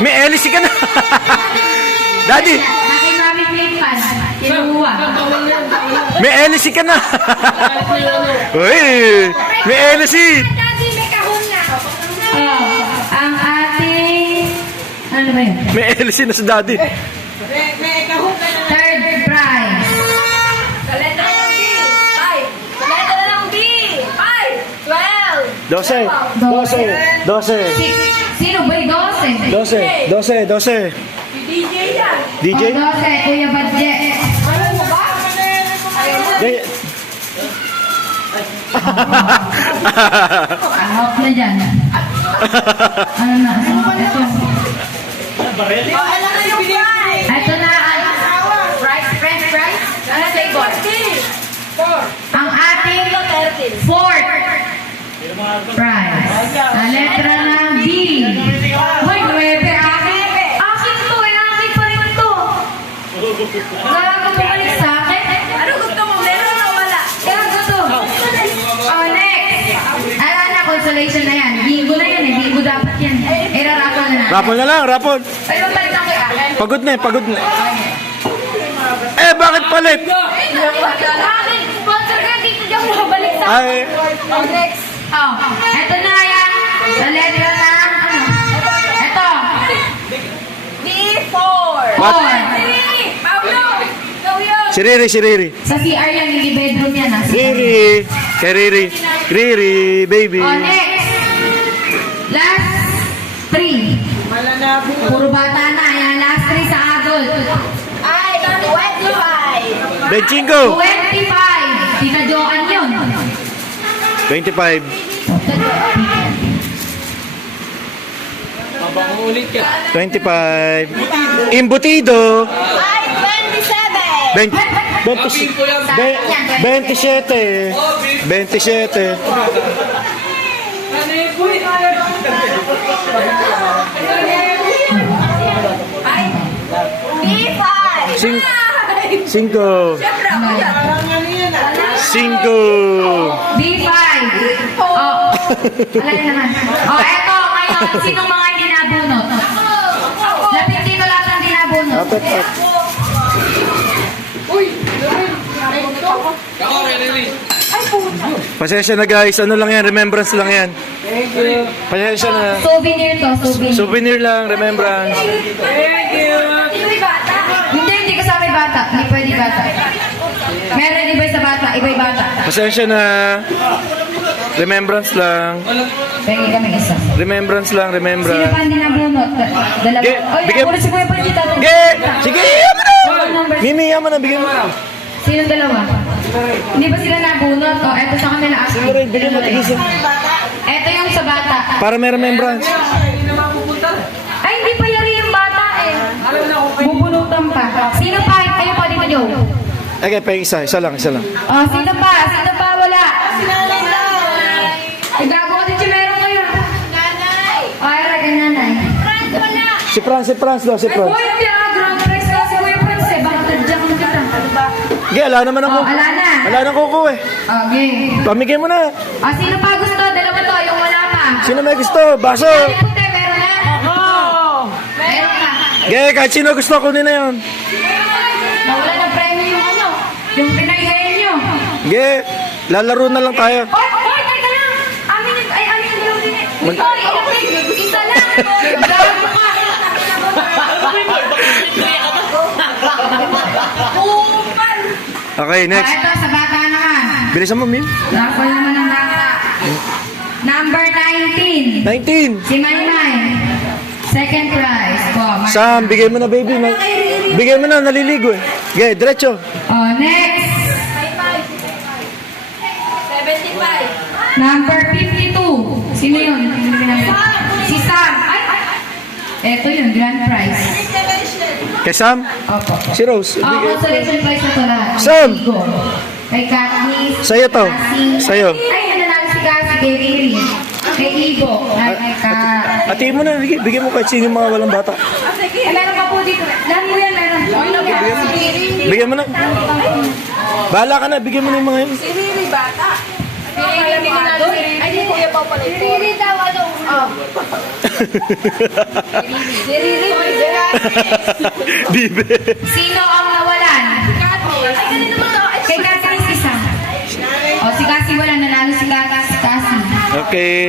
May LC ka na. Daddy, Aking mami Playpan. Kinuha. may LC ka na. Uy, may LC. Daddy, may kahon na. Ang ating... Ano ba yun? May LC na sa daddy. Third prize. Sa letra ng B. 5. Sa letra ng B. 5. 12. 12. Sino ba yung 12? 12. DJ yan. DJ? Oh, 12. Kuya Badje. Ano mo ba? Ayaw mo. Di- Ahok na dyan. Ano na? Ito. Alam na yung prize. Ito na ang, French fries. Ano sa ibon? 4. ang ating 13. fourth prize. Ang letra ng B. Hoy, 9. Akin. Akin to eh. Akin pa rin to. Wala ka bumalik sa akin. Ano gusto mo? Meron o wala? Kaya gusto. Oh, next. Ala na, consolation na yan. Bingo na yan eh. Bingo dapat yan. Irarapol na natin. Rapol na lang, rapol. Pero balik ako yung akin. Pagod na eh, pagod na. Eh, bakit palit? Akin. Sponsor ka dito dyan mo balik sa Ay, Oh, next. Oh, eto na yan. Sa letra ng ano? Eto. B4. What? 3. Pablo. Ikaw yun. si Riri. Sa CR yan, hindi bedroom yan. Ah. Riri. Kay Riri. Riri, baby. Oh, next. Last 3. Puro bata na. Yan, last 3 sa adult. Ay, 25. Benchingo. 25. Tita Joan yun. 25. Habang ulit ka. 25. Imbutido. Ay, 27. 27. 27. Ano yung kulit? Ay, B5. Sing- Ay, 5. Siyempre ako yan. 5. B5. Oh, alay naman. Oh, eto. Ngayon, sinong mga hindi nabunot? Lapit dito lahat ang hindi nabunot. Ako, Riri. Ay, puta. Pasensya na guys, ano lang yan, remembrance lang yan. Pasensya na. Souvenir to, souvenir. Souvenir lang, remembrance. Thank you. Sino yung bata? Hindi kasama yung bata. Hindi pwede bata. Meron iba sa bata, iba yung bata. Pasensya na. Remembrance lang. Pengi kami isa. Remembrance lang, Sino remembrance. pa hindi nabunot? Dalawa. Ge- Oy, bigyan- nabunot si Kuya Panjita. Sige! Sige, yaman na! Oh, number. Mimi, yaman na, bigyan mo. Sino dalawa? Hindi ba sila nabunot? O, eto sa kanila. Siguro, bigyan mo, tigisa. Eto yung sa bata. Para may remembrance. Ay, hindi pa yari yung bata eh. Bubunutan pa. Sino pa? Kayo pa dito, Joe. Okay, pa isa lang. Oh, sino pa? Sino pa? Wala. Ay, gago kasi si meron ngayon. Nanay. Ay, kay nanay. Franz, wala. Si Franz daw, si Ay, Franz. boy, hindi grand prize kasi Kuya Prince eh. Baka tadyak mo kita. Ano ba? Okay, ala naman ako. Oh, ala na. Ala na kuko eh. Okay. Pamigay mo na. Ah, sino pa gusto? Dalawa to, yung wala pa. Sino may gusto? Baso. Ay, puti, meron na? Meron pa. Okay, kahit sino gusto, kunin na yun. Nawala ng premyo yung ano, yung pinagayan nyo. Okay, lalaro na lang tayo. Oy, teka lang. Amin yung dalaw din eh. Mag- Oy, isa lang. Gago ka. Kupal. Okay, Ah, next. ito, sa bata naman. Bilisan mo, Mim. Raffle naman ang bata. Number 19. 19. Si Maymay. Second prize. Sam, bigay mo na, baby. Bigay mo na, naliligo eh. Okay, diretso. Oh, next. 75. Number 52. Sino yun? Si Sam. Ay, eto yun, grand prize. Kay Sam, Opo. si Rose. Oh, Bigay. consolation prize na to lahat. Sam. Igo. Kay Katniss. Sa'yo to. Cassie. Sa'yo. Ay, ano namin si Cassie. Kay Riri. Kay Igo. Kay Hatiin mo na, bigay mo kahit sino yung mga walang bata. Ay, meron pa po dito. Lahat mo yan, meron. Bigyan mo na. Bahala ka na, bigyan mo na yung mga yun. Si Riri bata. Si Riri, hindi ko na. Ay, di Kuya Pao pala ito. Si Riri daw, ano? Oh. Si Riri, boy, Bibe. Sino ang nawalan? Ay, ganun naman to. Ay, Kay Cassie isa. O, si Cassie wala. Nanalo si Cassie. Okay.